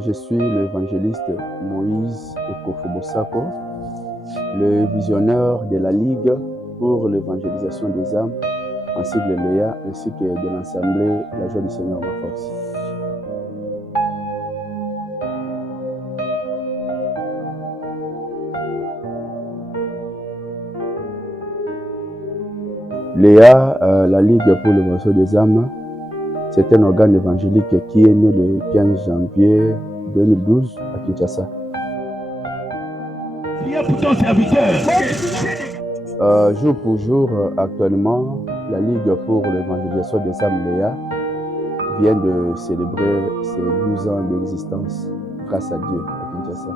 Je suis l'évangéliste Moïse Ekofobosako, le visionnaire de la Ligue pour l'évangélisation des âmes, en sigle Léa, ainsi que de l'Assemblée La Joie du Seigneur ma force. Léa, la Ligue pour l'évangélisation des âmes, c'est un organe évangélique qui est né le 15 janvier 2012 à Kinshasa. Pour ton serviteur. Jour pour jour, actuellement, la Ligue pour l'évangélisation des âmes Léa vient de célébrer ses 12 ans d'existence grâce à Dieu à Kinshasa.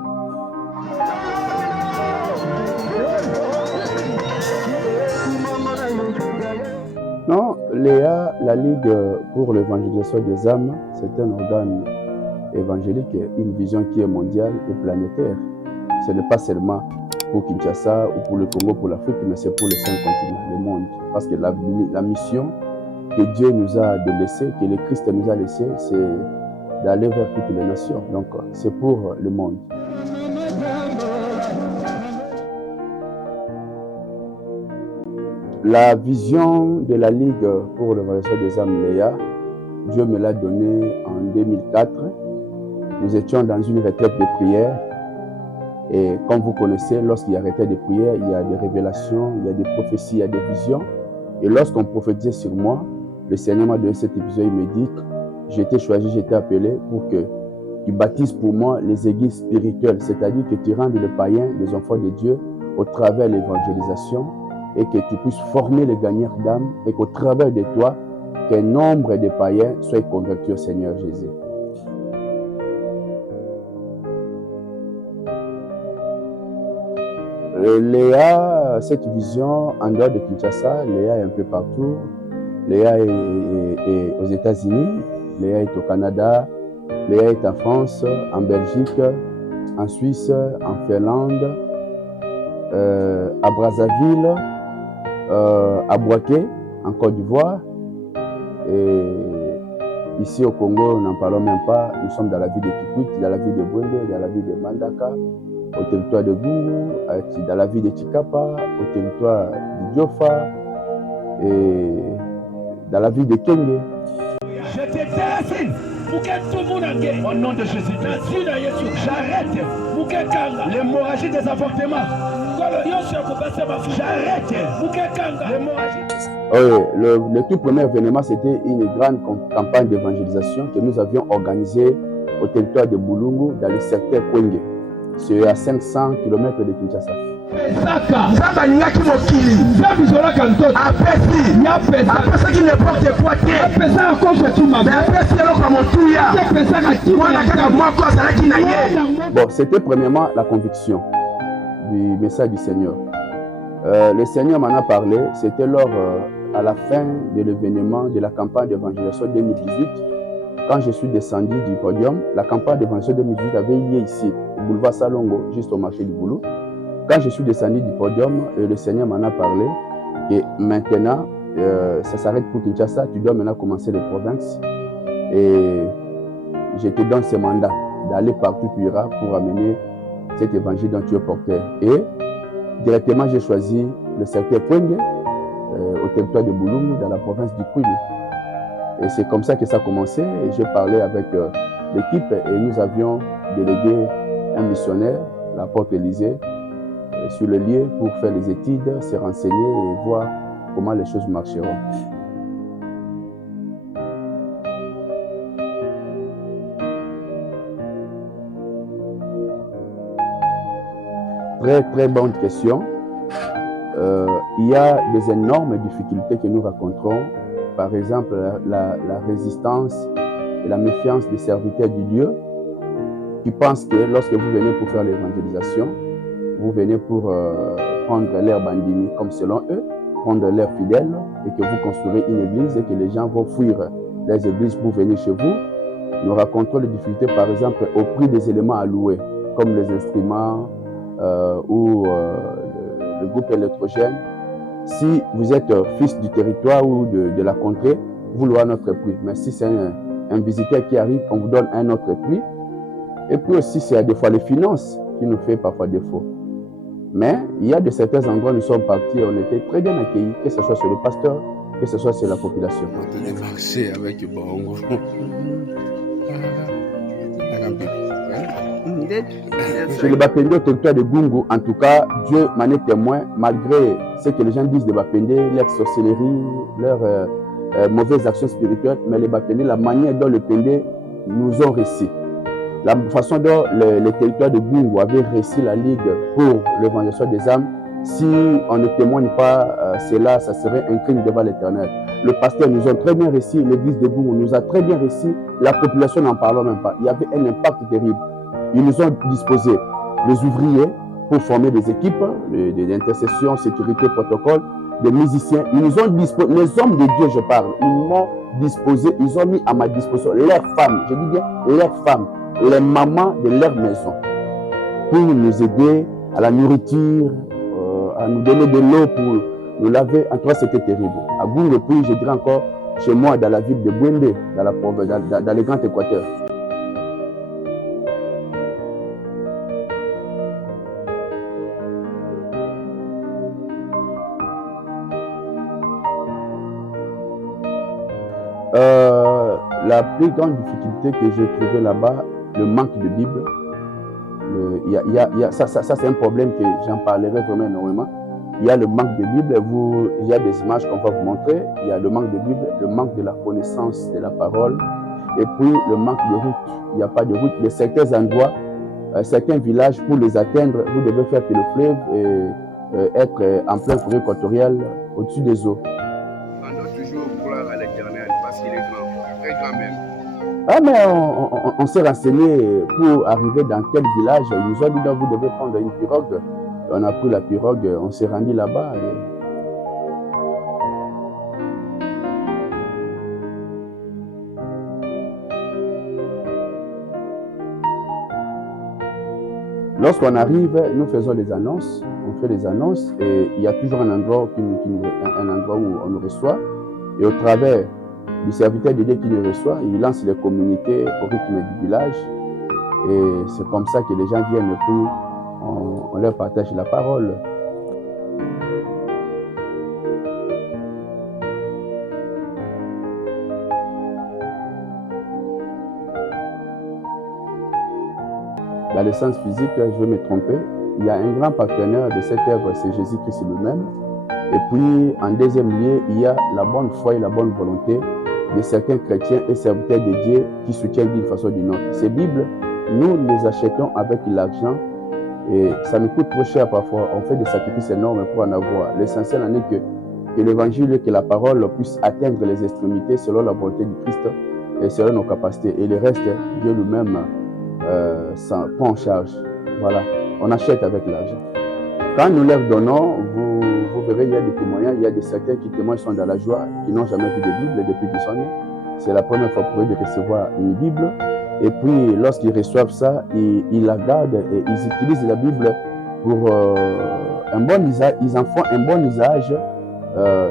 Non, Léa, la Ligue pour l'évangélisation des âmes, c'est un organe évangélique, une vision qui est mondiale et planétaire. Ce n'est pas seulement pour Kinshasa ou pour le Congo, pour l'Afrique, mais c'est pour les 5 continents, le monde. Parce que la mission que Dieu nous a laissée, que le Christ nous a laissée, c'est d'aller vers toutes les nations. Donc, c'est pour le monde. La vision de la Ligue pour l'évangélisation des âmes Léa, Dieu me l'a donnée en 2004. Nous étions dans une retraite de prière. Et comme vous connaissez, lorsqu'il y a retraite de prière, il y a des révélations, il y a des prophéties, il y a des visions. Et lorsqu'on prophétisait sur moi, le Seigneur m'a donné cet épisode, il me dit que j'ai été choisi, j'ai été appelé pour que tu baptises pour moi les églises spirituelles, c'est-à-dire que tu rendes les païens, les enfants de Dieu, au travers de l'évangélisation, et que tu puisses former les gagnants d'âme, et qu'au travers de toi, qu'un nombre de païens soient convertis au Seigneur Jésus. Léa, cette vision en dehors de Kinshasa, Léa est un peu partout. Léa est aux États-Unis, Léa est au Canada, Léa est en France, en Belgique, en Suisse, en Finlande, à Brazzaville, à Bouaké, en Côte d'Ivoire. Et ici au Congo, nous n'en parlons même pas. Nous sommes dans la ville de Kikwit, dans la ville de Bwende, dans la ville de Mandaka, au territoire de Gourou, dans la ville de Chikapa, au territoire de Diofa et dans la ville de Kenge. Je te décide pour que tout le monde en guérit. Au nom de Jésus, j'arrête l'hémorragie des avortements. J'arrête l'hémorragie. Oui, le tout premier événement, c'était une grande campagne d'évangélisation que nous avions organisée au territoire de Bulungu, dans le secteur Kwenge. C'est à 500 km de Kinshasa. Bon, c'était premièrement la conviction du message du Seigneur. Le Seigneur m'en a parlé, c'était lors, à la fin de l'événement de la campagne d'évangélisation 2018, quand je suis descendu du podium. La campagne d'évangélisation 2018 avait lieu ici, au boulevard Salongo, juste au marché du Boulou. Quand je suis descendu du podium, le Seigneur m'en a parlé. Et maintenant, ça s'arrête pour Kinshasa, tu dois maintenant commencer les provinces. Et je te donne ce mandat d'aller partout où tu iras pour amener cet évangile dont tu es porteur. Et directement, j'ai choisi le secteur Kwenge, au territoire de Boulungu, dans la province du Kwilu. Et c'est comme ça que ça a commencé. Et j'ai parlé avec l'équipe et nous avions délégué un missionnaire, l'apôtre Élysée, sur le lieu pour faire les études, se renseigner et voir comment les choses marcheront. Très bonne question. Il y a des énormes difficultés que nous rencontrons. Par exemple, la résistance et la méfiance des serviteurs du lieu qui pensent que lorsque vous venez pour faire l'évangélisation, vous venez pour prendre l'air bandini, comme selon eux, prendre l'air fidèle et que vous construirez une église et que les gens vont fuir les églises pour venir chez vous. Nous rencontrons les difficultés, par exemple, au prix des éléments à louer, comme les instruments ou le groupe électrogène. Si vous êtes fils du territoire ou de la contrée, vous louez notre prix. Mais si c'est un visiteur qui arrive, on vous donne un autre prix. Et puis aussi, c'est des fois les finances qui nous fait parfois défaut. Mais il y a de certains endroits où nous sommes partis, on était très bien accueillis, que ce soit sur le pasteur, que ce soit sur la population. Avec Bongo. Chez les Bapendé au territoire de Gungu, en tout cas, Dieu m'en est témoin, malgré ce que les gens disent des Bapendé, leur sorcellerie, leurs mauvaises actions spirituelles, mais les Bapendé, la manière dont les Pendé nous ont réussi. La façon dont les territoires de Gungu avaient réussi la Ligue pour l'évangélisation des âmes, si on ne témoigne pas cela, ça serait un crime devant l'Éternel. Le pasteur nous a très bien réussi, l'église de Gungu nous a très bien réussi, la population n'en parle même pas. Il y avait un impact terrible. Ils nous ont disposé les ouvriers pour former des équipes d'intercession, sécurité, protocole, des musiciens. Ils nous ont disposé, les hommes de Dieu, je parle, ils m'ont disposé, ils ont mis à ma disposition leurs femmes, je dis bien leurs femmes, les mamans de leur maison, pour nous aider à la nourriture, à nous donner de l'eau pour nous laver. En tout cas, c'était terrible. À Gungu, et puis je dirais encore chez moi, dans la ville de Bwende, dans le Grand Équateur. La plus grande difficulté que j'ai trouvée là-bas, le manque de Bible. Ça c'est un problème que j'en parlerai vraiment énormément. Il y a le manque de Bible, il y a des images qu'on va vous montrer. Il y a le manque de Bible, le manque de la connaissance de la parole, et puis le manque de route. Il n'y a pas de route. De certains endroits, certains villages, pour les atteindre, vous devez faire que le fleuve et être en plein forêt équatoriale au-dessus des eaux. Toujours gloire à l'Éternel parce qu'il est grand, très grand même. Ah, mais on s'est renseigné pour arriver dans quel village. Ils nous ont dit, donc, vous devez prendre une pirogue. On a pris la pirogue, on s'est rendu là-bas. Lorsqu'on arrive, nous faisons des annonces, on fait des annonces et il y a toujours un endroit où on nous reçoit. Et au travers du serviteur de Dieu qui nous reçoit, il lance les communiqués au rythme du village. Et c'est comme ça que les gens viennent et puis on leur partage la parole. Dans le sens physique, je vais me tromper, il y a un grand partenaire de cette œuvre, c'est Jésus-Christ lui-même. Et puis, en deuxième lieu, il y a la bonne foi et la bonne volonté de certains chrétiens et serviteurs de Dieu qui soutiennent d'une façon ou d'une autre. Ces Bibles, nous les achetons avec l'argent et ça nous coûte trop cher parfois. On fait des sacrifices énormes pour en avoir. L'essentiel en est que l'évangile, que la parole puisse atteindre les extrémités selon la volonté du Christ et selon nos capacités. Et le reste, Dieu lui-même s'en prend en charge. Voilà, on achète avec l'argent. Quand nous leur donnons, vous verrez, il y a des témoignages, il y a des certains qui témoignent, sont dans la joie, qui n'ont jamais vu de Bible depuis qu'ils sont nés. C'est la première fois pour eux de recevoir une Bible. Et puis, lorsqu'ils reçoivent ça, ils la gardent et ils utilisent la Bible pour un bon usage. Ils en font un bon usage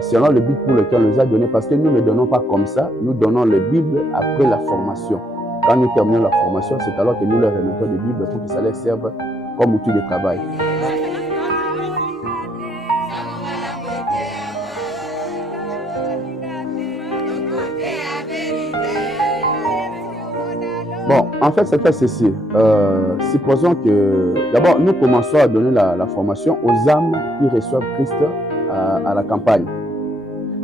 selon le but pour lequel on les a donné. Parce que nous ne donnons pas comme ça, nous donnons les Bibles après la formation. Quand nous terminons la formation, c'est alors que nous leur remettons des Bibles pour que ça leur serve comme outil de travail. Bon, en fait, c'est fait ceci. Supposons que, d'abord, nous commençons à donner la formation aux âmes qui reçoivent Christ à la campagne.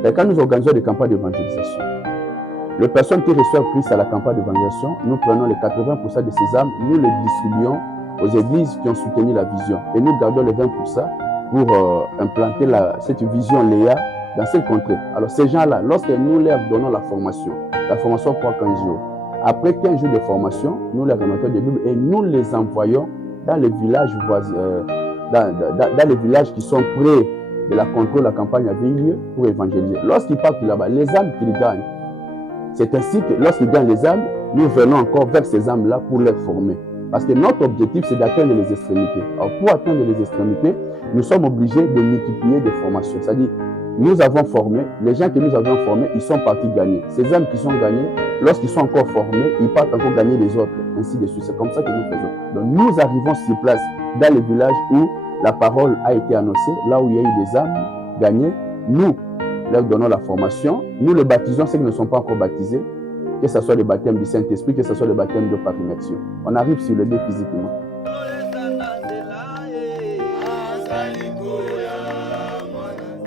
Et quand nous organisons des campagnes d'évangélisation, les personnes qui reçoivent Christ à la campagne d'évangélisation, nous prenons les 80% de ces âmes, nous les distribuons aux églises qui ont soutenu la vision. Et nous gardons les 20% pour implanter cette vision Léa dans cette contrée. Alors, ces gens-là, lorsque nous leur donnons la formation prend 15 jours. Après 15 jours de formation, nous les remettons des Bibles et nous les envoyons dans les villages voisins, dans les villages qui sont près de la contrée de la campagne à lieu pour évangéliser. Lorsqu'ils partent là-bas, les âmes qu'ils gagnent, c'est ainsi que lorsqu'ils gagnent les âmes, nous venons encore vers ces âmes-là pour les former. Parce que notre objectif, c'est d'atteindre les extrémités. Alors, pour atteindre les extrémités, nous sommes obligés de multiplier des formations. C'est-à-dire, nous avons formé, les gens que nous avons formés, ils sont partis gagner. Ces hommes qui sont gagnés, lorsqu'ils sont encore formés, ils partent encore gagner les autres, ainsi de suite. C'est comme ça que nous faisons. Donc, nous arrivons sur place, dans les villages où la parole a été annoncée, là où il y a eu des âmes gagnées. Nous leur donnons la formation. Nous les baptisons, ceux qui ne sont pas encore baptisés, que ce soit le baptême du Saint-Esprit, que ce soit le baptême de par immersion. On arrive sur le lieu physiquement.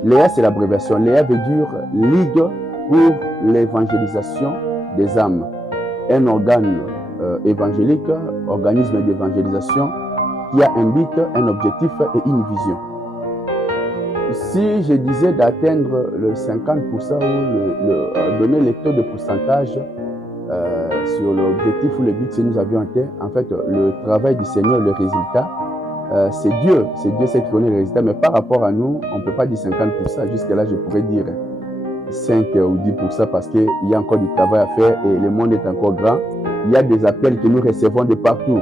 Léa, c'est l'abréviation. Léa veut dire Ligue pour l'évangélisation des âmes. Un organe évangélique, organisme d'évangélisation qui a un but, un objectif et une vision. Si je disais d'atteindre le 50% ou donner les taux de pourcentage sur l'objectif ou le but que nous avions atteint, en fait, le travail du Seigneur, le résultat, c'est Dieu qui connaît le résultat, mais par rapport à nous, on ne peut pas dire 50%. Jusque-là, je pourrais dire 5 ou 10% parce qu'il y a encore du travail à faire et le monde est encore grand. Il y a des appels que nous recevons de partout.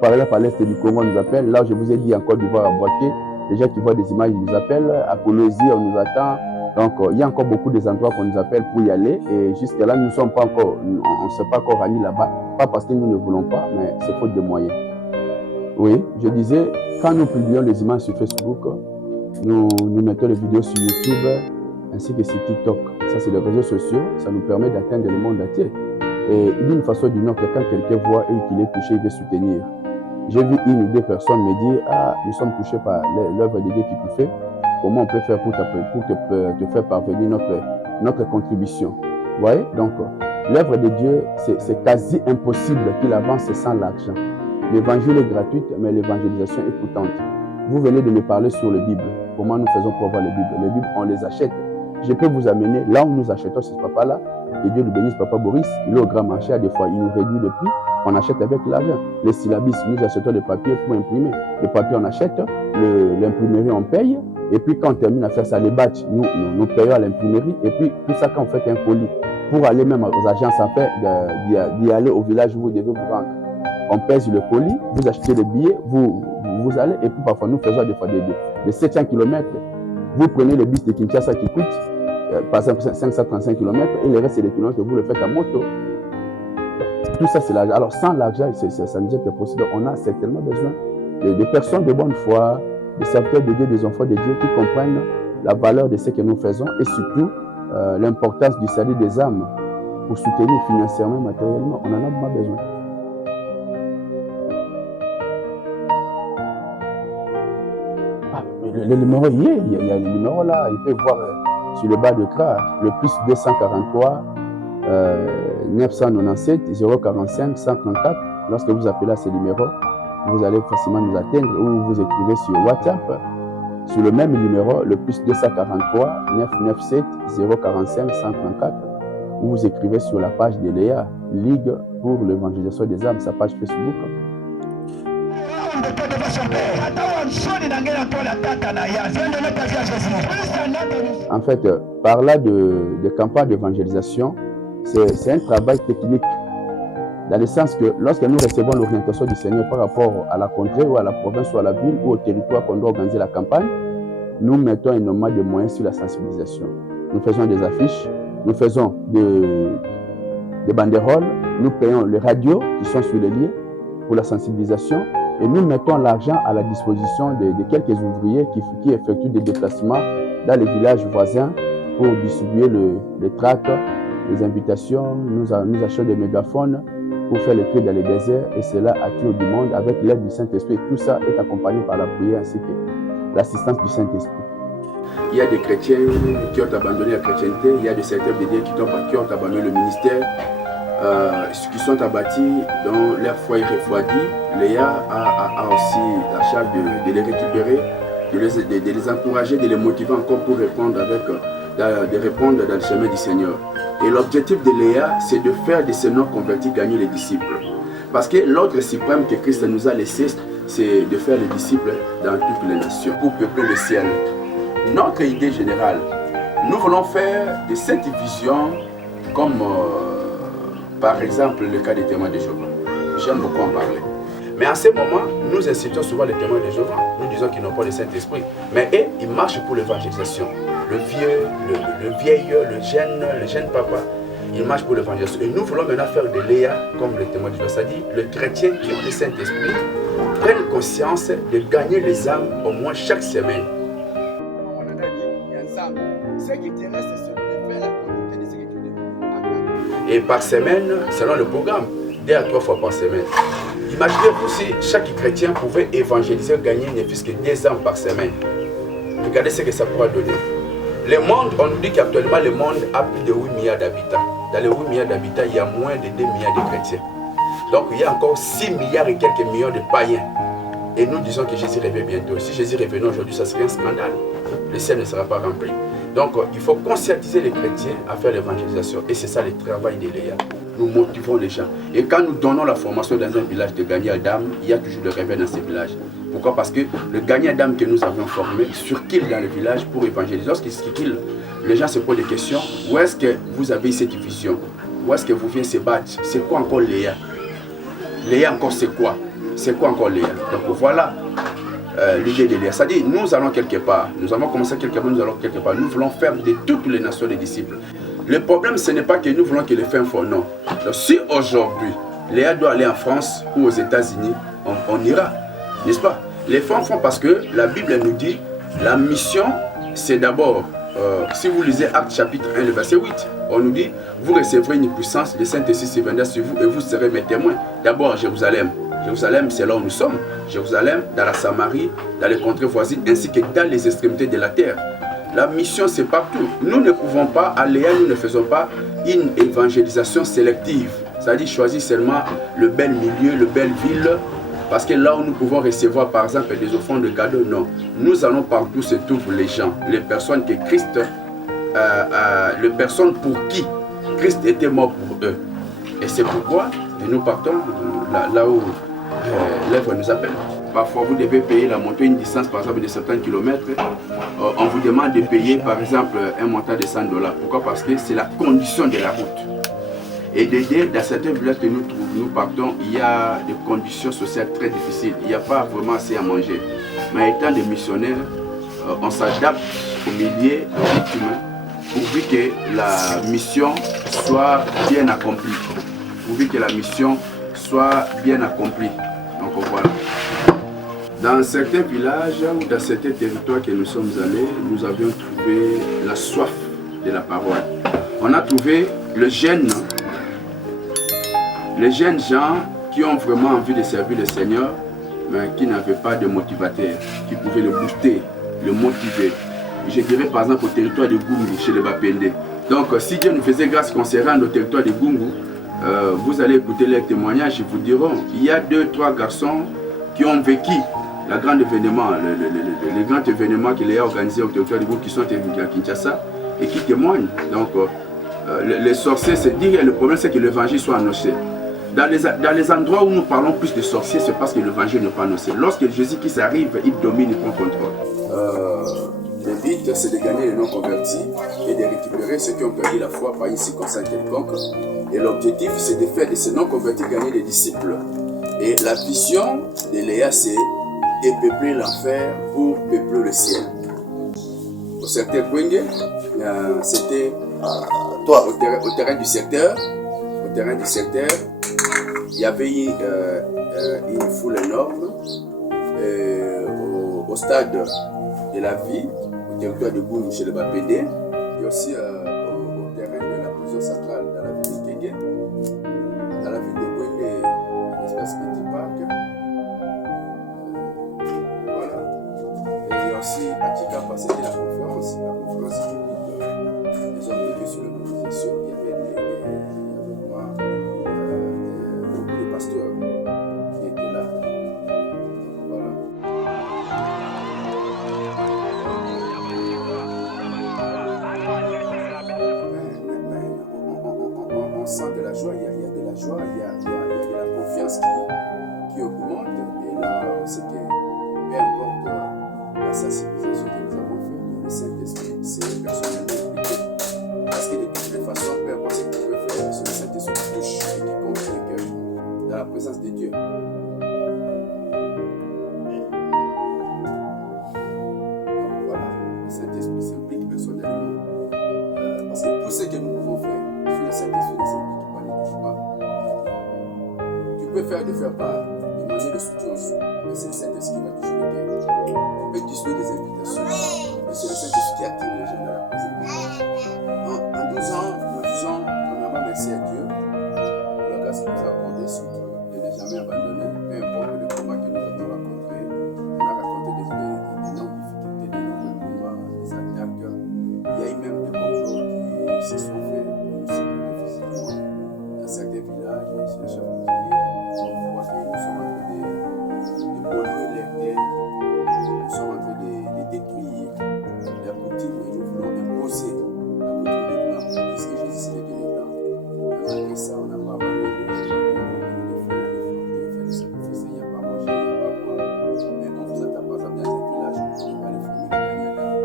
Par exemple, à l'est du Congo, on nous appelle. Là, je vous ai dit encore d'Ivoire à Boaké. Les gens qui voient des images, ils nous appellent. À Colosie, on nous attend. Donc, il y a encore beaucoup des endroits qu'on nous appelle pour y aller. Et jusque-là, nous ne sommes pas encore, on ne s'est pas encore rendu là-bas. Pas parce que nous ne voulons pas, mais c'est faute de moyens. Oui, je disais, quand nous publions les images sur Facebook, nous mettons les vidéos sur YouTube ainsi que sur TikTok. Ça, c'est les réseaux sociaux. Ça nous permet d'atteindre le monde entier. Et d'une façon ou d'une autre, quand quelqu'un voit et qu'il est touché, il veut soutenir. J'ai vu une ou deux personnes me dire « Ah, nous sommes touchés par l'œuvre de Dieu qui tu fais. Comment on peut faire pour te faire parvenir notre contribution ?» Vous voyez? Donc, l'œuvre de Dieu, c'est quasi impossible qu'il avance sans l'argent. L'évangile est gratuit, mais l'évangélisation est coûtante. Vous venez de me parler sur les Bibles. Comment nous faisons pour avoir les Bibles? Les Bibles, on les achète. Je peux vous amener là où nous achetons ce papa-là. Que Dieu le bénisse, papa Boris. Il est au grand marché, à des fois, il nous réduit le prix. On achète avec l'argent. Les syllabis, nous achetons des papiers pour imprimer. Les papiers, on achète. L'imprimerie, on paye. Et puis, quand on termine à faire ça, les batchs, nous payons à l'imprimerie. Et puis, tout ça, quand on fait un colis, pour aller même aux agences en fait, d'y aller au village où vous devez vous rendre. On pèse le colis, vous achetez les billets, vous allez. Et puis, parfois, nous faisons des fois des 700 km. Vous prenez le bus de Kinshasa qui coûte, par exemple, 535 km, et le reste, c'est des kilomètres que vous le faites en moto. Tout ça, c'est l'argent. Alors, sans l'argent, ça nous est possible. On a certainement besoin de personnes de bonne foi, des serviteurs de Dieu, des enfants de Dieu qui comprennent la valeur de ce que nous faisons et surtout l'importance du salut des âmes pour soutenir financièrement, matériellement. On en a vraiment besoin. Le numéro, il y a le numéro là, il peut voir sur le bas de l'écran, le plus 243 997 045 134. Lorsque vous appelez à ce numéro, vous allez facilement nous atteindre ou vous écrivez sur WhatsApp sur le même numéro, le plus 243 997 045 134, ou vous écrivez sur la page de Léa, Ligue pour l'évangélisation des âmes, sa page Facebook. En fait, par là de campagnes d'évangélisation, c'est un travail technique, dans le sens que lorsque nous recevons l'orientation du Seigneur par rapport à la contrée ou à la province ou à la ville ou au territoire qu'on doit organiser la campagne, nous mettons énormément de moyens sur la sensibilisation. Nous faisons des affiches, nous faisons des banderoles, nous payons les radios qui sont sur les lieux pour la sensibilisation et nous mettons l'argent à la disposition de quelques ouvriers qui effectuent des déplacements dans les villages voisins pour distribuer les tracts, les invitations. Nous achetons des mégaphones pour faire les cris dans les déserts et cela attire du monde avec l'aide du Saint-Esprit. Tout ça est accompagné par la prière ainsi que l'assistance du Saint-Esprit. Il y a des chrétiens qui ont abandonné la chrétienté, il y a des serviteurs de Dieu qui ont abandonné le ministère, qui sont abattus, dont leur foi est refroidie. Léa a aussi la charge de les récupérer, de les encourager, de les motiver encore pour répondre dans le chemin du Seigneur. Et l'objectif de Léa, c'est de faire de ces non-convertis gagner les disciples. Parce que l'ordre suprême que Christ nous a laissé, c'est de faire les disciples dans toutes les nations pour peupler le ciel. Notre idée générale, nous voulons faire de cette vision comme par exemple le cas des témoins de Jéhovah. J'aime beaucoup en parler. Mais en ce moment, nous incitons souvent les témoins de Jéhovah. Nous disons qu'ils n'ont pas le Saint-Esprit. Mais eux, ils marchent pour l'évangélisation. Le vieux, le vieil, le jeune papa, ils marchent pour l'évangélisation. Et nous voulons maintenant faire de Léa, comme le témoin de Jéhovah, c'est-à-dire le chrétien qui a le Saint-Esprit, prenne conscience de gagner les âmes au moins chaque semaine. Et par semaine, selon le programme, 2 à 3 fois par semaine. Imaginez-vous si chaque chrétien pouvait évangéliser, gagner ne fût-ce que 2 âmes par semaine. Regardez ce que ça pourra donner. Le monde, on nous dit qu'actuellement le monde a plus de 8 milliards d'habitants. Dans les 8 milliards d'habitants, il y a moins de 2 milliards de chrétiens. Donc il y a encore 6 milliards et quelques millions de païens. Et nous disons que Jésus revient bientôt. Si Jésus revenait aujourd'hui, ça serait un scandale. Le ciel ne sera pas rempli. Donc il faut conscientiser les chrétiens à faire l'évangélisation. Et c'est ça le travail de Léa. Nous motivons les gens. Et quand nous donnons la formation dans un village de gagnants d'âmes, il y a toujours le réveil dans ces villages. Pourquoi? Parce que le gagnant d'âmes que nous avions formé circule dans le village pour évangéliser. Lorsqu'il circule, les gens se posent des questions. Où est-ce que vous avez cette vision? Où est-ce que vous venez se battre? C'est quoi encore Léa? Léa encore c'est quoi? C'est quoi encore Léa? Donc voilà l'idée de Léa. C'est-à-dire nous allons quelque part. Nous avons commencé quelque part, nous allons quelque part. Nous voulons faire de toutes les nations des disciples. Le problème, ce n'est pas que nous voulons que les femmes font non. Donc, si aujourd'hui, Léa doit aller en France ou aux États-Unis, on ira. N'est-ce pas? Les femmes font parce que la Bible nous dit la mission, c'est d'abord, si vous lisez Actes chapitre 1, le verset 8, on nous dit, vous recevrez une puissance, le Saint-Esprit se viendra sur vous et vous serez mes témoins. D'abord à Jérusalem. Jérusalem, c'est là où nous sommes. Jérusalem, dans la Samarie, dans les contrées voisines, ainsi que dans les extrémités de la terre. La mission, c'est partout. Nous ne pouvons pas aller, nous ne faisons pas une évangélisation sélective. C'est-à-dire choisir seulement le bel milieu, le belle ville, parce que là où nous pouvons recevoir, par exemple, des offrandes de cadeaux, non. Nous allons partout se trouvent les gens, les personnes que Christ, les personnes pour qui Christ était mort pour eux. Et c'est pourquoi nous partons là où l'œuvre nous appelle. Parfois, vous devez payer la montée une distance, par exemple, de certains kilomètres. On vous demande de payer, par exemple, un montant de $100. Pourquoi? Parce que c'est la condition de la route. Et dans certains villages que nous partons, il y a des conditions sociales très difficiles. Il n'y a pas vraiment assez à manger. Mais étant des missionnaires, on s'adapte au milieu humain pourvu que la mission soit bien accomplie. Pourvu que la mission soit bien accomplie. Donc voilà. Dans certains villages ou dans certains territoires que nous sommes allés, nous avions trouvé la soif de la parole. On a trouvé les jeunes gens qui ont vraiment envie de servir le Seigneur, mais qui n'avaient pas de motivateur, qui pouvaient le booster, le motiver. Je dirais par exemple au territoire de Gungu, chez les Bapende. Donc si Dieu nous faisait grâce qu'on se rende au territoire de Gungu, vous allez écouter leurs témoignages, ils vous diront, il y a 2-3 garçons qui ont vécu le grand événement, le grand événement qu'il a organisé au territoire de Gungu, qui sont à Kinshasa et qui témoignent. Donc les sorciers, c'est dire, le problème c'est que l'évangile soit annoncé. Dans les endroits où nous parlons plus de sorciers, c'est parce que l'évangile n'est pas annoncé. Lorsque Jésus-Christ arrive, il domine, il prend contrôle. Le but, c'est de gagner les non-convertis et de récupérer ceux qui ont perdu la foi par une circonstance quelconque. Et l'objectif, c'est de faire de ces non-convertis gagner des disciples. Et la vision de Léa, c'est de peupler l'enfer pour peupler le ciel. Au secteur Kwenge, c'était au terrain du secteur. Au terrain du secteur, il y avait une foule énorme. Au stade de la vie, au territoire de Gouni chez le Bapédé, et aussi au terrain de la prison centrale dans la ville de Kégué, dans la ville de Gwende, un espèce de petit parc. Voilà. Et aussi à Chikapa, c'était la conférence publique des hommes de Dieu sur l'organisation. Il y avait beaucoup de pasteurs qui étaient là. On sent de la joie, il y a de la joie, il y a de la confiance qui augmente. Et là, c'est que peu importe la sensibilisation que nous avons fait, le Saint-Esprit, c'est personnellement impliqué. Parce que de toutes les façons, peu importe ce que vous pouvez faire, c'est le Saint-Esprit qui touche et qui compte les cœurs dans la présence de Dieu. Saint-Esprit s'implique personnellement. Parce que tout ce que nous pouvons faire, si le Saint-Esprit ne s'implique pas, ne touche pas, tu peux faire part, demander le soutien, mais c'est le Saint-Esprit qui va toucher le cœur. Tu peux distribuer des invitations, mais c'est le Saint-Esprit qui attire les gens dans la présence. En 12 ans, nous disons premièrement merci à Dieu pour la grâce qu'il nous a accordée, surtout de ne jamais abandonner, peu importe le combat que nous avons rencontré. On a raconté des énormes difficultés, d'énormes combats, des attaques. Il y a eu même des complots qui se sont faits pour nous supprimer physiquement. Dans certains villages, chez les chefs coutumiers, on voit que nous sommes en train de polluer les terres, nous sommes en train de détruire la coutume et nous voulons imposer la coutume des Blancs, puisque Jésus est des Blancs. Malgré ça, on n'a pas abandonné. On a fait des sacrifices, il n'y a pas mangé, il n'y a pas boire. Mais on vous attend pas dans un village, on ne peut pas les former les gagnants.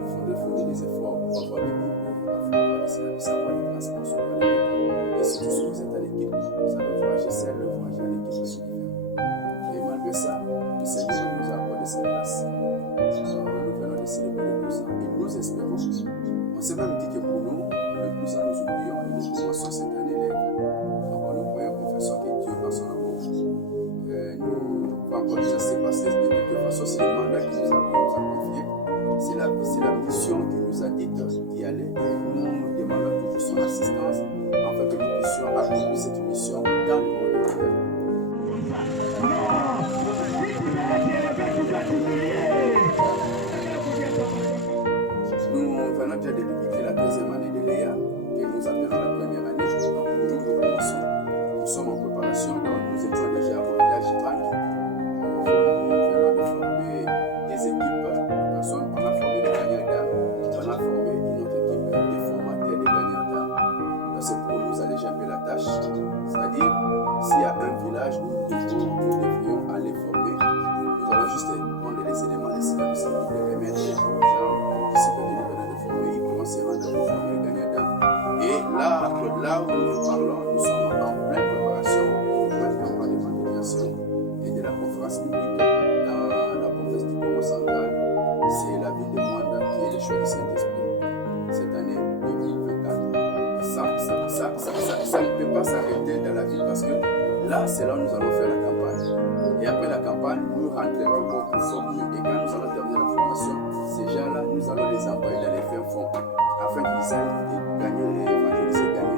Il faudrait faire des efforts pour avoir des groupes, pour avoir des services, avoir des transports sur l'équipe. Et surtout si vous êtes à l'équipe, vous allez voyager seul, le voyager à l'équipe, c'est différent. Et malgré ça, le Seigneur nous a accordé cette grâce. Nous venons de célébrer le 12 ans et nous espérons. On s'est même dit que pour nous, le 12 ans, nous oublions et nous commençons cette année lève. Donc nous croyons, confessons que Dieu, par son amour, nous va encore déjà se passer. De toute façon, c'est le mandat qui nous a confié. C'est la mission qui nous a dit d'y aller. Nous demandons toujours son assistance afin que nous puissions accomplir cette mission dans le monde de Dieu. Nous venons déjà de débuter la deuxième année de Léa, que nous appelons la première année. Je crois que nous commençons. Nous sommes en préparation, donc nous étions déjà au village Irak. Nous venons de former des équipes de personnes. On a formé des gagnants. On a formé une autre équipe de formateurs des gagnants. Donc c'est pour nous alléger un peu la tâche. C'est-à-dire, s'il y a un village où nous devrions aller former, nous allons juste prendre les éléments de service pour les remettre aux gens. Ici, que nous venons de former, ils commenceront à former les gagnants. Et là où nous parlons, nous sommes en pleine préparation pour une campagne d'évangélisation et de la conférence publique dans la province du Congo central. C'est la ville de Mwanda qui est le choix du Saint-Esprit. Cette année 2024, ça ne peut pas s'arrêter dans la ville parce que là, c'est là où nous allons faire la campagne. Et après la campagne, nous rentrerons encore pour former. Et quand nous allons terminer la formation, ces gens-là, nous allons les envoyer dans les fins fonds afin qu'ils aillent gagner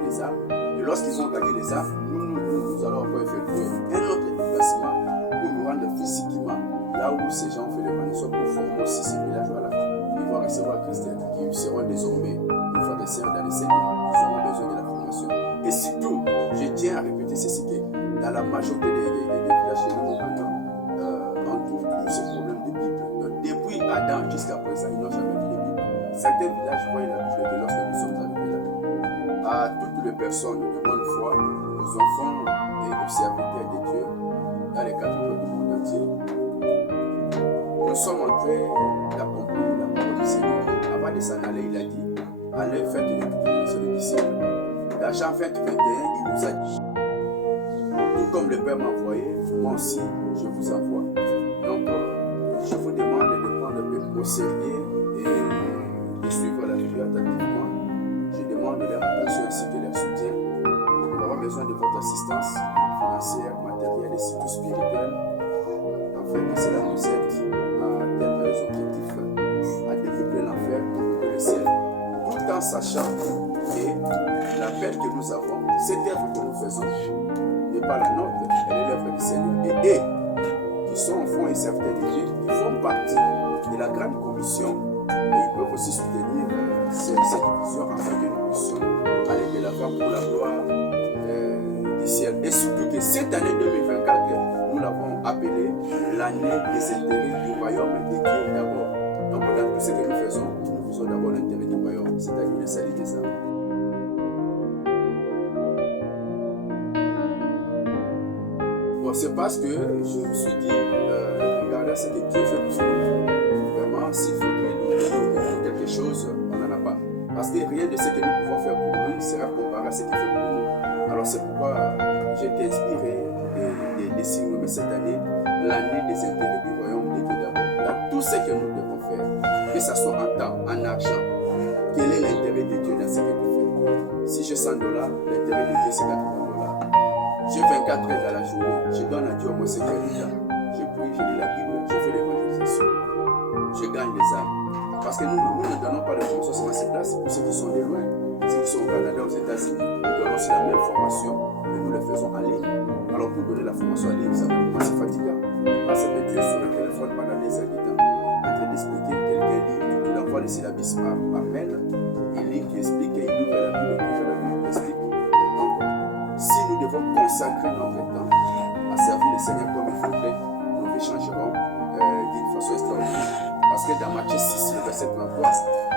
les armes. Et lorsqu'ils vont gagner les armes, nous allons encore effectuer un autre déplacement pour nous rendre physiquement là où ces gens ont fait l'évangélisation pour former aussi ces villageois-là. Ils vont recevoir Christ qui seront désormais une fois des sœurs dans les Seigneurs. Ils auront besoin de la formation. Et surtout, je tiens à répéter ceci que dans la majorité des villages chez nous, on trouve toujours ce problème de Bible. Donc, depuis Adam jusqu'à présent, ils n'ont jamais vu de Bible. Certains villages voient la Bible que lorsque nous sommes arrivés là. À toutes les personnes de bonne foi, aux enfants et aux serviteurs de Dieu, dans les quatre coins du monde entier, nous sommes en train d'accomplir la parole du Seigneur. Avant de s'en aller, il a dit, allez, faites les disciples. Dans Jean 20, 21, il nous a dit, tout comme le Père m'a envoyé, moi aussi, je vous envoie. Donc, je vous demande de prendre le peu au sérieux et de suivre la vie attentivement. Je demande leur attention ainsi que leur soutien. Nous avons besoin de votre assistance financière, matérielle et surtout spirituelle, afin que cela nous aide à atteindre les objectifs, à développer l'enfer pour le ciel, tout en sachant que l'appel que nous avons, cette œuvre que nous faisons, n'est pas la nôtre, elle est l'œuvre du Seigneur. Et eux, qui sont enfants et serviteurs de Dieu, qui font partie de la grande commission, et ils peuvent aussi soutenir cette vision afin que nous puissions aller de l'avant pour la gloire du ciel. Et surtout que cette année 2024, nous l'avons appelée l'année des intérêts du royaume de Dieu d'abord. Donc dans tout ce que nous faisons d'abord l'intérêt du royaume, c'est-à-dire le salut des âmes. Bon, c'est parce que je me suis dit, regardez ce que Dieu fait pour nous. Vraiment, s'il faudrait nous donner quelque chose, on n'en a pas. Parce que rien de ce que nous pouvons faire pour lui sera comparé à ce qu'il fait pour nous. Alors c'est pourquoi j'ai été inspiré de surnommer cette année l'année des intérêts du royaume de Dieu d'abord. Dans tout ce que nous devons faire, que que ce soit en temps, en argent, quel est l'intérêt de Dieu dans ce que tu fais? Si j'ai 100 $, l'intérêt de Dieu c'est 80 $. J'ai 24 heures à la journée, je donne à Dieu au moins 5 heures de temps. Je prie, je lis la Bible, je fais l'évangélisation, je gagne les âmes. Parce que nous ne donnons pas de formation sur ces places pour ceux qui sont de loin, ceux qui sont au Canada, aux États-Unis. Nous donnons aussi la même formation, mais nous le faisons en ligne. Alors pour donner la formation en ligne, ça va être assez fatigant. Passer de Dieu sur le téléphone pendant des heures de temps, en train d'expliquer, quelqu'un lit, tu l'envoies le syllabus par mail, il lit, tu expliques, il ouvre la Bible, tu expliques. Donc, si nous devons consacrer notre temps à servir le Seigneur comme il faudrait, nous échangerons d'une façon extraordinaire. Parce que dans Matthieu 6, le verset 33,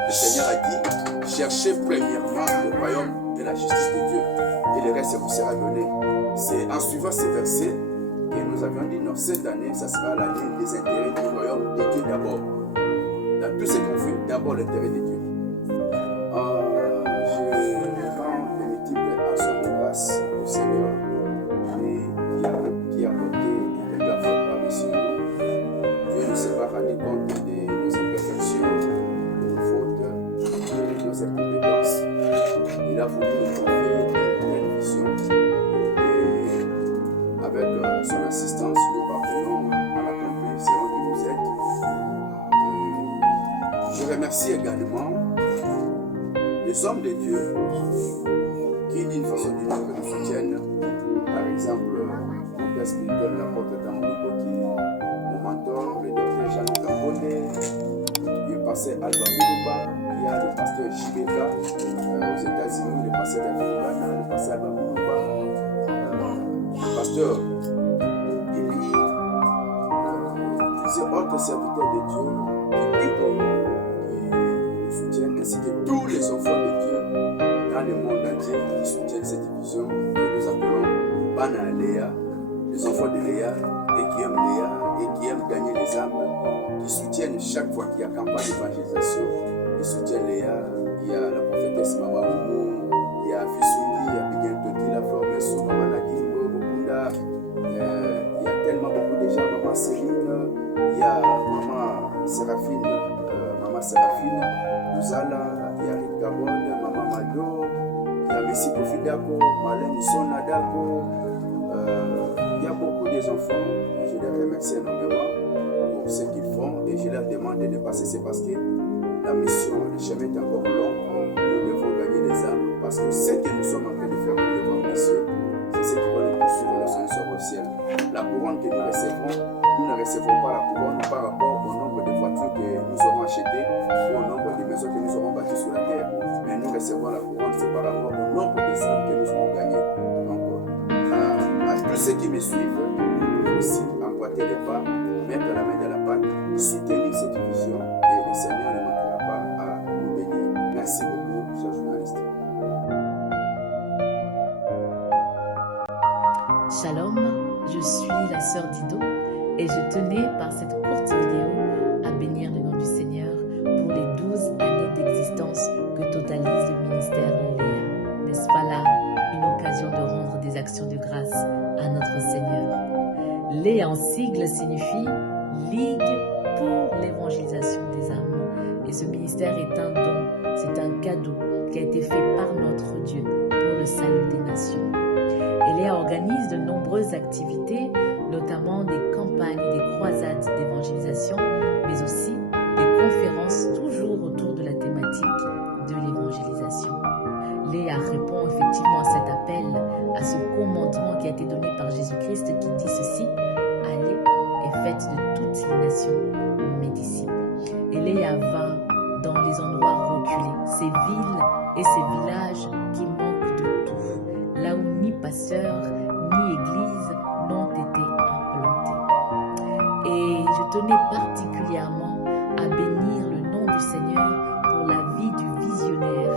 le Seigneur a dit, cherchez premièrement le royaume et la justice de Dieu, et le reste vous sera donné. C'est en suivant ces versets que nous avions dit, non, cette année, ça sera l'année des intérêts du royaume de Dieu d'abord. Dans tout ce qu'on fait, d'abord l'intérêt de Dieu. Je rends de multiples actions de grâce au Seigneur qui a apporté un regard favorable sur nous. Dieu ne s'est pas rendu compte de nos imperfections, de nos fautes, de nos incompétences. Il a voulu nous confier une vision et avec son assistance, nous parvenons à l'accomplir selon qu'il nous aide. Je remercie également les hommes de Dieu qui, d'une façon ou d'une autre, nous soutiennent. Par exemple, mon père spirituel, l'apôtre Tamboukoti, mon mentor, le docteur Jean Kambone, le pasteur Alba Moulouba, il y a le pasteur Jibeka aux États-Unis, le pasteur Dafibana, le pasteur Alba Moulouba, le pasteur Ebi, plusieurs autres serviteurs de Dieu qui prient pour nous, qui nous soutiennent, ainsi que tous les enfants de Dieu dans le monde entier qui soutiennent cette vision que nous appelons Bana Léa, les enfants de Léa, et qui aiment Léa, et qui aiment gagner les âmes, qui soutiennent chaque fois qu'il y a campagne d'évangélisation, ils soutiennent Léa. Il y a la prophétesse Mama Oumou, il y a Fissouli, il y a Biguen Toti, la fleur Messou, Mama Nadimbo, Bokunda, il y a tellement beaucoup de gens, Maman Céline, il y a Maman Séraphine, Luzala, il y a Rick Gabon, Maman Mado, il y a Messi Kofidako, Malène Sonadako, il y a beaucoup des enfants, et je les remercie énormément pour ce qu'ils font, et je leur demande de ne pas cesser parce que la mission, le chemin est encore long, nous devons gagner les âmes, parce que ce que nous sommes en train de faire pour le royaume des cieux, c'est ce qui va nous poursuivre lorsque nous sommes au ciel. La couronne que nous recevons, nous ne recevons pas la couronne par rapport au nombre de voitures que nous aurons achetées ou au nombre de maisons que nous aurons bâties sur la terre. Mais nous recevons la couronne, c'est par rapport au nombre de âmes que nous aurons gagnées. Donc, à tous ceux qui me suivent, vous pouvez aussi emboîter les pas, mettre la main dans la pâte, soutenir cette vision et le Seigneur ne manquera pas à nous bénir. Merci beaucoup, chers journalistes. Shalom, je suis la sœur Dido et je tenais par cette courte vidéo à bénir le nom du Seigneur pour les 12 années d'existence que totalise le ministère Léa. N'est-ce pas là une occasion de rendre des actions de grâce à notre Seigneur? Léa en sigle signifie Ligue pour l'évangélisation des âmes. Et ce ministère est un don, c'est un cadeau qui a été fait par notre Dieu pour le salut des nations. Et Léa organise de nombreuses activités, notamment des campagnes, des croisades d'évangélisation, mais aussi des conférences toujours autour de la thématique de l'évangélisation. Léa répond effectivement à cet appel, à ce commandement qui a été donné par Jésus-Christ qui dit ceci: allez et faites de toutes les nations mes disciples. Et Léa va dans les endroits reculés, ces villes et ces villages qui manquent de tout, là où ni pasteur ni église n'ont été implantés. Et je tenais particulièrement à bénir le nom du Seigneur pour la vie du visionnaire,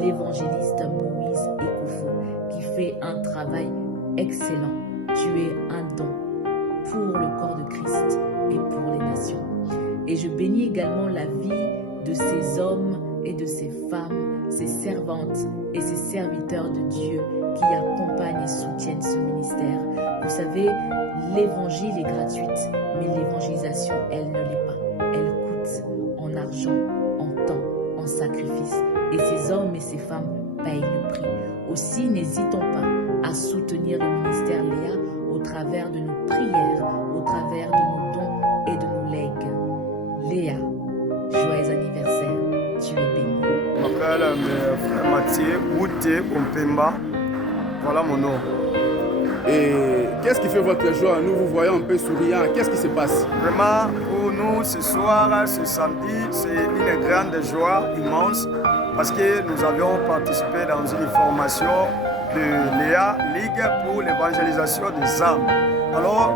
l'évangéliste Moïse Ekoufo, qui fait un travail excellent. Tu es un don pour le corps de Christ et pour les nations. Et je bénis également la vie de ces hommes et de ces femmes, ces servantes et ces serviteurs de Dieu qui accompagnent et soutiennent ce ministère. Vous savez, l'évangile est gratuite, mais l'évangélisation, elle ne l'est pas. Elle coûte. On a argent, en temps, en sacrifice, et ces hommes et ces femmes payent le prix. Aussi, n'hésitons pas à soutenir le ministère Léa au travers de nos prières, au travers de nos dons et de nos legs. Léa, joyeux anniversaire, tu es bénie. Je m'appelle frère Mathieu Outé Ompemba. Voilà mon nom. Et qu'est-ce qui fait votre joie? Nous vous voyons un peu souriant. Qu'est-ce qui se passe? Vraiment, pour nous, ce soir, ce samedi, c'est une grande joie immense parce que nous avions participé dans une formation de Léa Ligue pour l'évangélisation des âmes. Alors,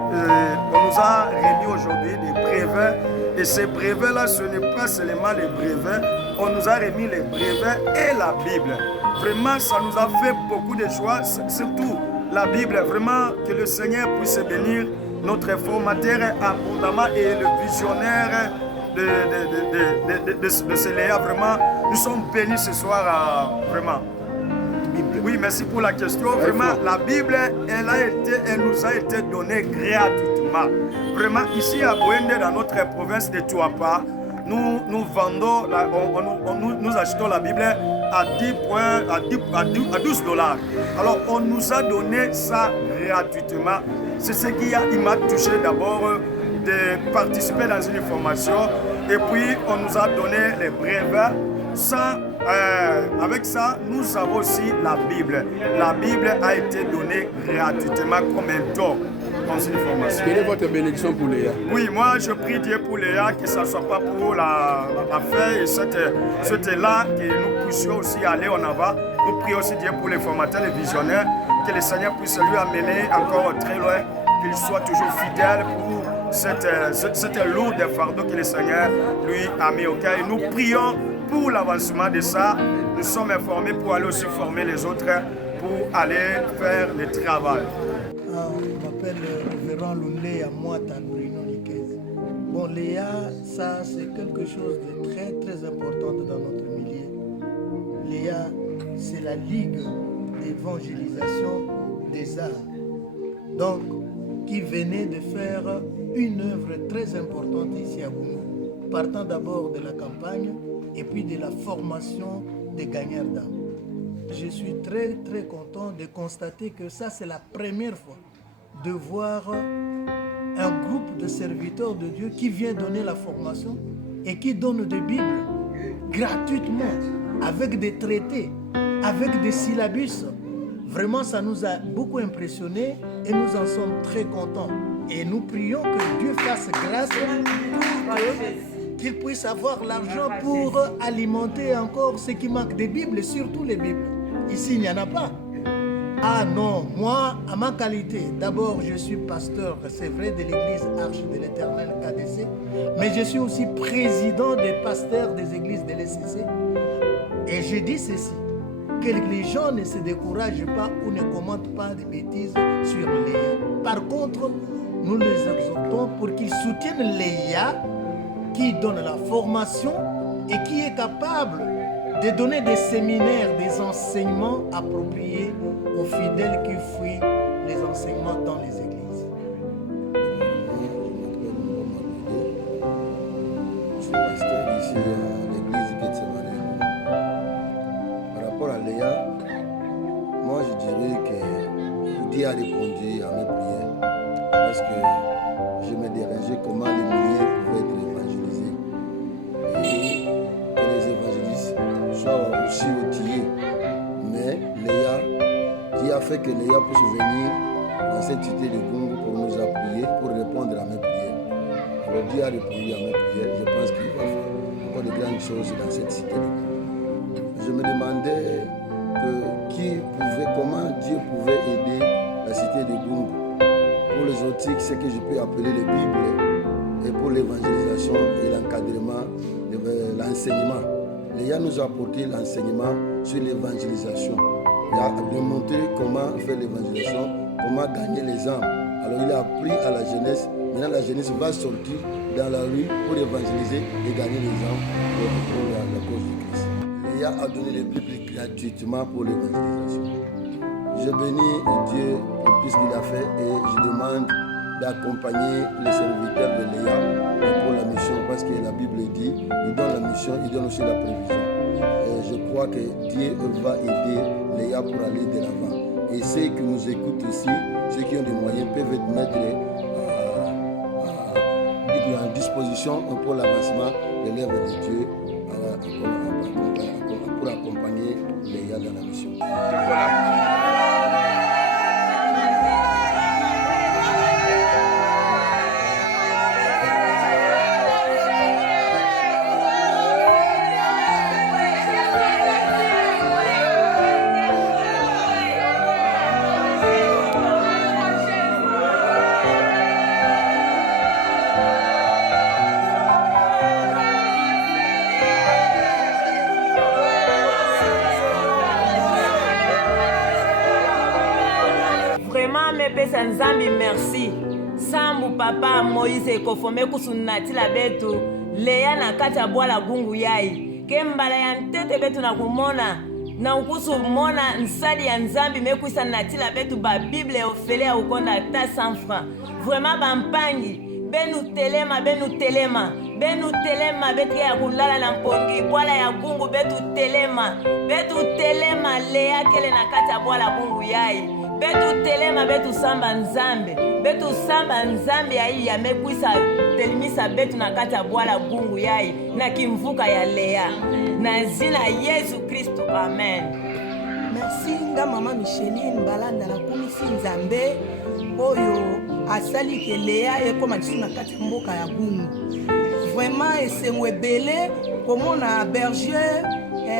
on nous a remis aujourd'hui des brevets. Et ces brevets-là, ce n'est pas seulement les brevets, on nous a remis les brevets et la Bible. Vraiment, ça nous a fait beaucoup de joie, surtout la Bible. Vraiment, que le Seigneur puisse bénir notre formateur abondamment et le visionnaire de ce Léa. Vraiment, nous sommes bénis ce soir, vraiment. Oui, merci pour la question. Vraiment, la Bible, elle nous a été donnée gratuitement. Vraiment, ici à Bouende, dans notre province de Tuapa, nous vendons, nous achetons la Bible à 12 $. Alors, on nous a donné ça gratuitement. C'est ce qui m'a touché d'abord de participer dans une formation. Et puis, on nous a donné les brevets. Avec ça, nous avons aussi la Bible. La Bible a été donnée gratuitement comme un don dans une formation. Quelle est votre bénédiction pour Léa? Oui, moi je prie Dieu pour Léa, que ce ne soit pas pour la fête et cette là, que nous puissions aussi aller en avant. Nous prions aussi Dieu pour les formateurs, les visionnaires, que le Seigneur puisse lui amener encore très loin, qu'il soit toujours fidèle pour cette lourde fardeau que le Seigneur lui a mis au cœur. Et nous prions pour l'avancement de ça. Nous sommes informés pour aller aussi former les autres pour aller faire le travail. Je m'appelle Révérend Lounlé Amouata Bruno Niquez. Bon, Léa, ça c'est quelque chose de très très important dans notre milieu. Léa, c'est la Ligue d'évangélisation des arts. Donc, qui venait de faire une œuvre très importante ici à Bungu, partant d'abord de la campagne et puis de la formation des gagnants d'âme. Je suis très très content de constater que ça c'est la première fois de voir un groupe de serviteurs de Dieu qui vient donner la formation et qui donne des Bibles gratuitement, avec des traités, avec des syllabus. Vraiment, ça nous a beaucoup impressionnés et nous en sommes très contents. Et nous prions que Dieu fasse grâce pour qu'il puisse avoir l'argent pour alimenter encore ce qui manque des Bibles, surtout les Bibles. Ici, il n'y en a pas. Ah non, moi, à ma qualité, d'abord, je suis pasteur, c'est vrai, de l'église Arche de l'Éternel KDC, mais je suis aussi président des pasteurs des églises de l'ECC. Et je dis ceci, que les gens ne se découragent pas ou ne commentent pas des bêtises sur Léa. Par contre, nous les exhortons pour qu'ils soutiennent Léa, qui donne la formation et qui est capable de donner des séminaires, des enseignements appropriés aux fidèles qui fuient les enseignements dans les églises. Je suis pasteur ici à l'église Gethsemane. Par rapport à Léa, moi je dirais que Dieu a répondu à mes prières parce que je me dérangeais comment les milliers pouvaient être évangélisés et que les évangélistes soient aussi outillés. Mais Léa, qui a fait que Léa puisse venir dans cette cité de Bungu pour nous appuyer, pour répondre à mes prières. Alors Dieu a répondu à mes prières. Je pense qu'il va faire encore de grandes choses dans cette cité de Bungu. Je me demandais comment Dieu pouvait aider la cité de Bungu. Pour les autiques, ce que je peux appeler les Bibles, et pour l'évangélisation et l'encadrement, l'enseignement. Léa nous a apporté l'enseignement sur l'évangélisation. Il a démontré comment faire l'évangélisation, comment gagner les âmes. Alors il a appris à la jeunesse. Maintenant la jeunesse va sortir dans la rue pour évangéliser et gagner les âmes pour la cause du Christ. Léa a donné les Bibles gratuitement pour l'évangélisation. Je bénis Dieu pour tout ce qu'il a fait et je demande d'accompagner les serviteurs de Léa pour la mission, parce que la Bible dit, il donne la mission, il donne aussi la prévision. Et je crois que Dieu va aider Léa pour aller de l'avant. Et ceux qui nous écoutent ici, ceux qui ont des moyens, peuvent être mettre en disposition pour l'avancement de l'œuvre de Dieu pour accompagner Léa dans la mission. Pesa nzambi merci sambu papa Moïse ekofome kusunati la betu Léa na kati ya bwala gungu yai kembala ya ntete betu na kumona na ukusu mona nsali ya nzambi mekwisa nati la betu ba Bible ofele ya ukonda ta 100 francs vraiment bampangi benu telema betu ya kulala na mpongi bwala ya gungu betu telema Léa kele na kati ya bwala gungu yai betu telema betu samba nzambe yai ya mekwisa telimisa betu na kati ya bwala gungu yai na kimvuka ya Léa na zina Yesu Kristo amen. Merci nga mama Micheline balanda na kumisi nzambe oyo asali ke Léa ekoma lisu na kati ya mboka ya gungu vraiment esengo ebele komona berger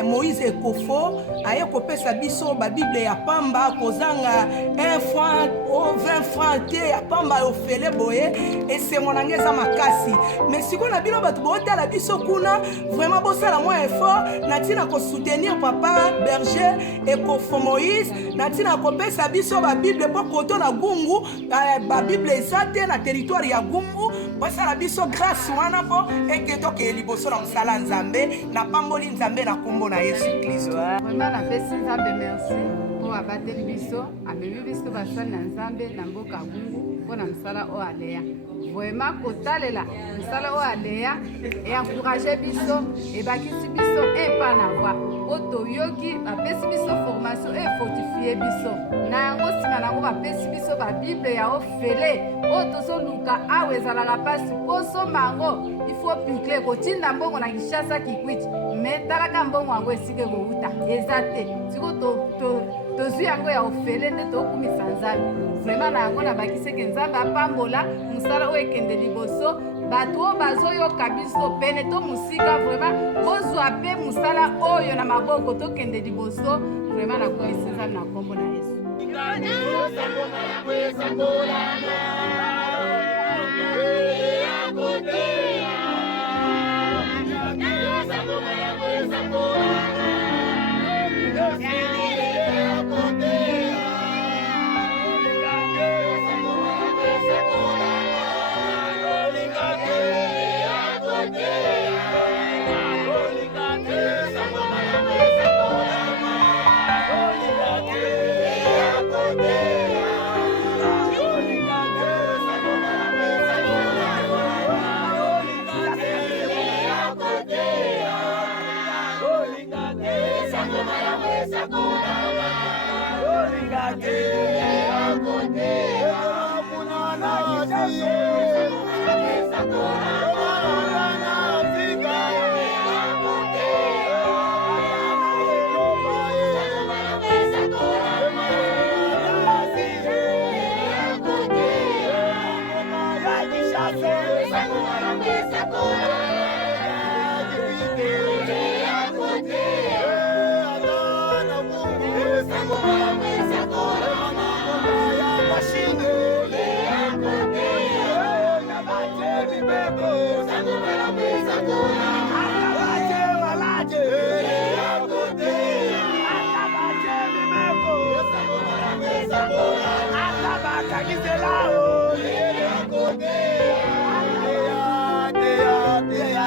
Moïse ekofo aye kopesa biso ba Bible ya pamba kozanga 1 franc ou 20 francs te ya pamba ofele boye esengo nange eza makasi mais siko na bino bato botala biso kuna vraiment bosala mo effort na tina ko soutenir papa berger ekofo Moïse na tina kopesa biso ba Bible po koto na gungu ba Bible ezate na territoire ya gungu bosala biso grâce wana po eketo ke liboso na msala nzambe na pamboli nzambe na kombo na Yesu Kristo. Vraiment napesi nzambe merci po abateli biso amemi biso basali na nzambe na mboka gungu mpo na msala oyo Léa. Vraiment kotalela msala oyo Léa encourage biso ebakisi biso epa na voix otoyoki bapesi biso formation efortifie biso na yango nsima nango bapesi biso babible ya ofele oyo tozoluka awa ezalaka mpasi kosomba yango ifo bikle kotinda mbongo na Kinshasa Kikwiti me talaka mbongo yango esika ekouta eza te siko tozwi yango ya ofele nde tokumisa nzambe vraiment na yango nabakiseke nzambe apambola mosala oyo ekende liboso bato oyo bazoyoka biso pene to mosika vraiment bozwa mpe mosala oyo na maboko tokende liboso vraiment nakomisi nzambe na nkombo na Yesu.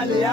Léa,